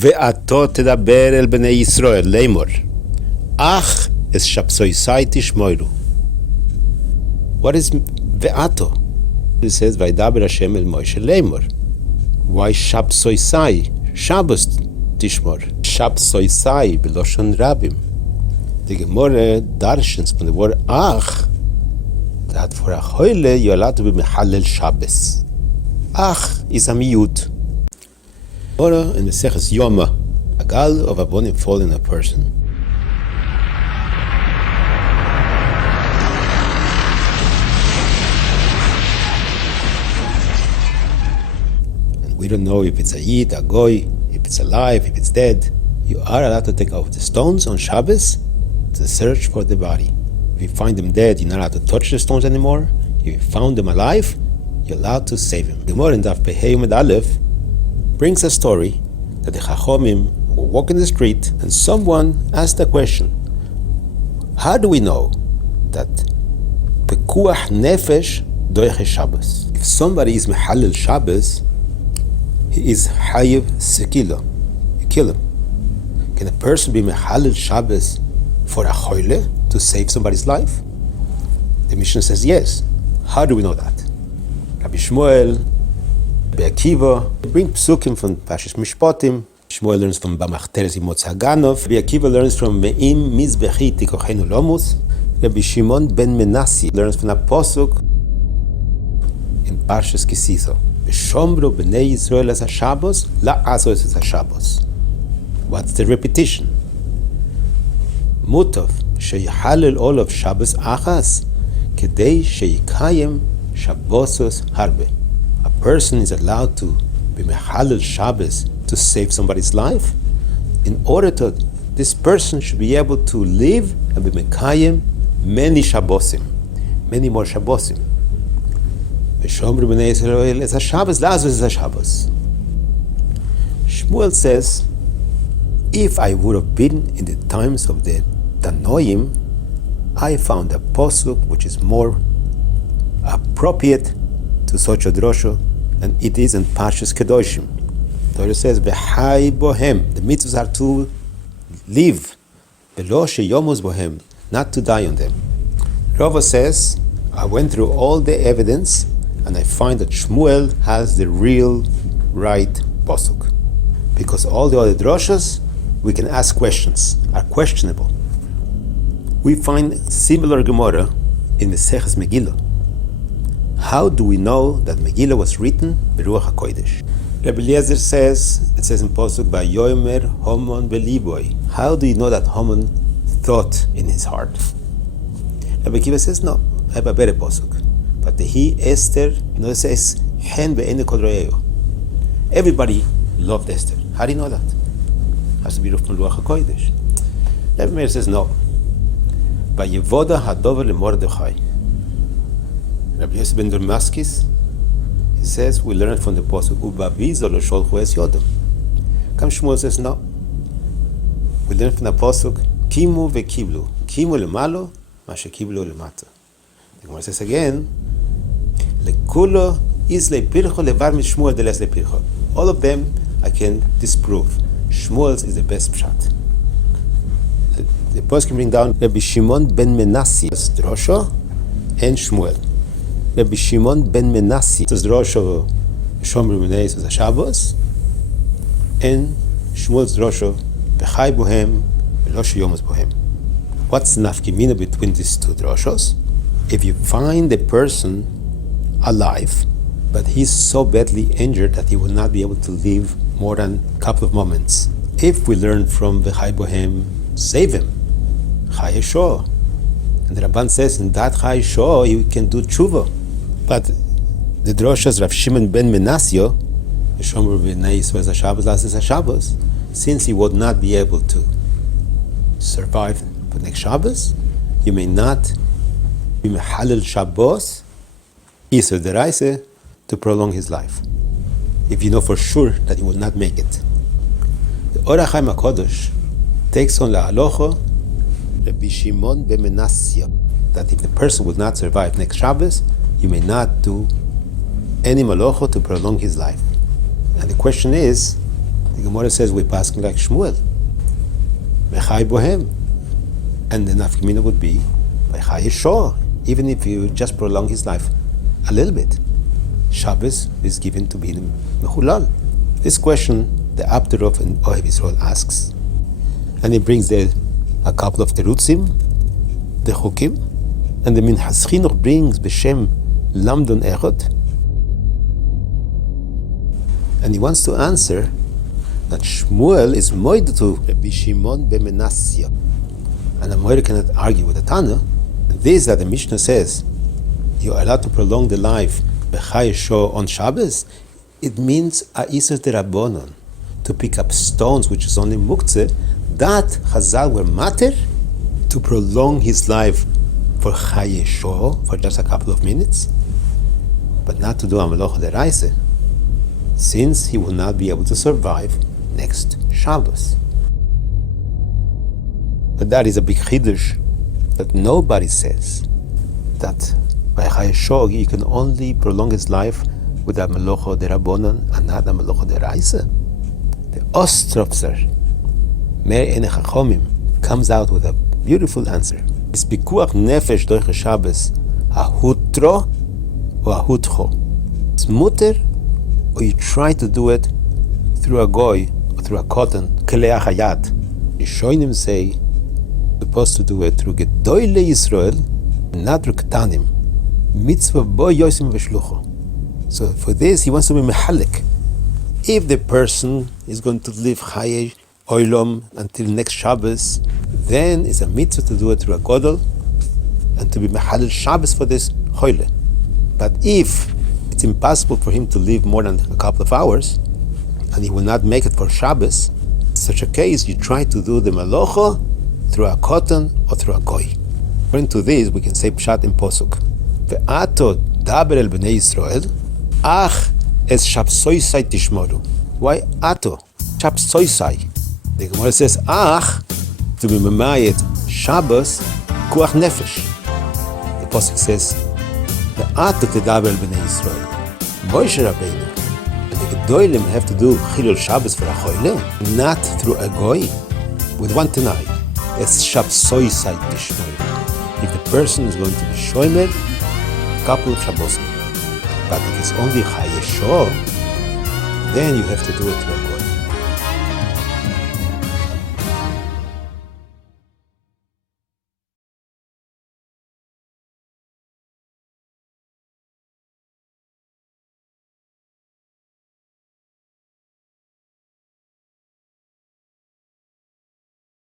ואתה תדבר אל בני ישראל, לאמר, אך es שבתותי תשמורו. What is ואתה? It says, וידבר השם אל משה לאמר. Why שבתותי? Shabbos תשמור. שבתותי בלושן רבים. The Gemara darshans from the word ach, that for a hoile you're allowed to be mechalel Shabbos. Ach is a miyut. Gemara in the Seches Yoma, a gal of a bonim fall in a person. And we don't know if it's a yid, a goy, if it's alive, if it's dead. You are allowed to take off the stones on Shabbos to search for the body. If you find them dead, you're not allowed to touch the stones anymore. If you found them alive, you're allowed to save him. The Gemara in Daf Pehei Yomid Aleph brings a story that the Chachomim were walking the street and someone asked the question, how do we know that pikuach nefesh doiche Shabbos? If somebody is mechalel Shabbos, he is hayiv sekila. You kill him. Can a person be mechalel Shabbos for a choile to save somebody's life? The Mishnah says yes. How do we know that? Rabbi Shmuel, Rabbi Akiva, bring psukim from Pashas Mishpatim. Shmuel learns from Bamachteres Imotz Haganov. Rabbi Akiva learns from Me'im Mizbechi Tikochenu Lomus. Rabbi Shimon ben Menassi learns from a posuk in Pashas Kisitho. ושמרו בני ישראל as a shabbos, לעשות as a shabbos. What's the repetition? מוטב שיחלל עולב שבס אחס כדי שיקיים שבוסוס הרבה. A person is allowed to be mechalel Shabbos to save somebody's life. In order to, this person should be able to live and be mekayem many Shabbosim, many more Shabbosim. ושמרו בני ישראל as a Shabbos, לעשות as a Shabbos. Shmuel says, if I would have been in the times of the Tanoim, I found a posuk which is more appropriate to such a drosha, and it is in Pashas Kedoshim. The Torah says, "V'chai bohem." The mitzvahs are to live, v'lo sheyomus bohem, not to die on them. Rava says, I went through all the evidence, and I find that Shmuel has the real right posuk, because all the other droshas we can ask questions, are questionable. We find similar Gemara in the Seches Megillah. How do we know that Megillah was written Beruach HaKodesh? Rabbi Eliezer says, it says in Posuk, Vayomer Homon Beliboy. How do you know that Homon thought in his heart? Rabbi Akiva says, no, I have a better Posuk. But the he Esther, it says, Hen be'ene kol ro'eyo. Everybody loved Esther. How do you know that? Has to be from Ruach HaKodesh. Rabbi Meir says no. Vayevoda hadover leMordechai. Rabbi Yosef ben Damascus, he says we learn from the posuk Ubavizo lo sholchu es yodam. Kam Shmuel says no. We learn from the posuk Kimu veKiblu. Kimu lemalo, ma shekiblu lemata. The Gemara says again, lekulo is lepircho levar mishmuel deles lepircho. All of them I can disprove. Shmuel's is the best pshat. The post can bring down Rabbi Shimon ben Menassi as drosha and Shmuel. Rabbi Shimon ben Menassi as drosha Shomru B'nei as a Shabbos, and Shmuel's drosha B'chai bohem v'lo sheyomus bohem. What's the nafkimina between these two droshos? If you find a person alive, but he's so badly injured that he will not be able to live more than a couple of moments. If we learn from the Chai Bohem, save him. Chai Yeshua. And the Rabban says, in that Chai Yeshua, you can do tshuva. But the droshas Rav Shimon ben Menasio, Shomru B'nei Yisrael as Shabbos, as a Shabbos, since he would not be able to survive for next Shabbos, you may not be mechalel Shabbos, Isur Deraise, to prolong his life, if you know for sure that he will not make it. The Or HaChaim HaKodesh takes on la'alocha Rabbi Shimon ben Menassia, that if the person will not survive next Shabbos, you may not do any malacha to prolong his life. And the question is, The Gemara says we're passing like Shmuel. Mechai bohem. And the nafkamina would be Mechai Yeshua, even if you just prolong his life a little bit. Shabbos is given to be mechulal. This question the Abderov and Ohev Israel asks, and he brings there a couple of terutzim, the chukim, and the Minhas brings b'shem lamdon echot, and he wants to answer that Shmuel is moed to Rabbi Shimon beMenasya, and a moed cannot argue with the Tana. This that the Mishnah says you are allowed to prolong the life b'chai Yeshua on Shabbos, it means a iser derabonon, to pick up stones, which is only muktzeh, that Chazal were matter to prolong his life for chai Yeshua, for just a couple of minutes, but not to do a malocha deraisa, since he will not be able to survive next Shabbos. But that is a big chiddush, that nobody says that by chai Yeshua you can only prolong his life with a malocha derabonon and not a malocha deraisa. The Astrafzer, Mer Ene Chachomim, comes out with a beautiful answer. Is pikuach nefesh doiche Shabbos ahutro or ahutcho? It's mutter, or you try to do it through a goy or through a cotton, keleach hayat. Rishonim say supposed to do it through gedoyle Israel, not through ketanim. Mitzvah bo yosim v'shlucho. So for this, he wants to be mehalik. If the person is going to live Chaye Olam until next Shabbos, then it's a mitzvah to do it through a Godel and to be Mehalel Shabbos for this Choyle. But if it's impossible for him to live more than a couple of hours and he will not make it for Shabbos, in such a case you try to do the Malocha through a cotton or through a Goy. According to this, we can say Pshat in Posuk. Ve'ata tadber el Bnei Israel, ach es shabsoisai tishmoru. Why ato? Shabsoisai. The Gemara says, ach, to be memayet Shabbos, pikuach nefesh. The Pasuk says, ve'ata tadber b'nei Israel. Moshe Rabbeinu and the Gedolim have to do chilul Shabbos for a choyle, not through a goy, with one tenai. Es shabsoisai tishmoru. If the person is going to be shomer, a couple of Shabbos. But if it's only chai Yeshua, then you have to do it through a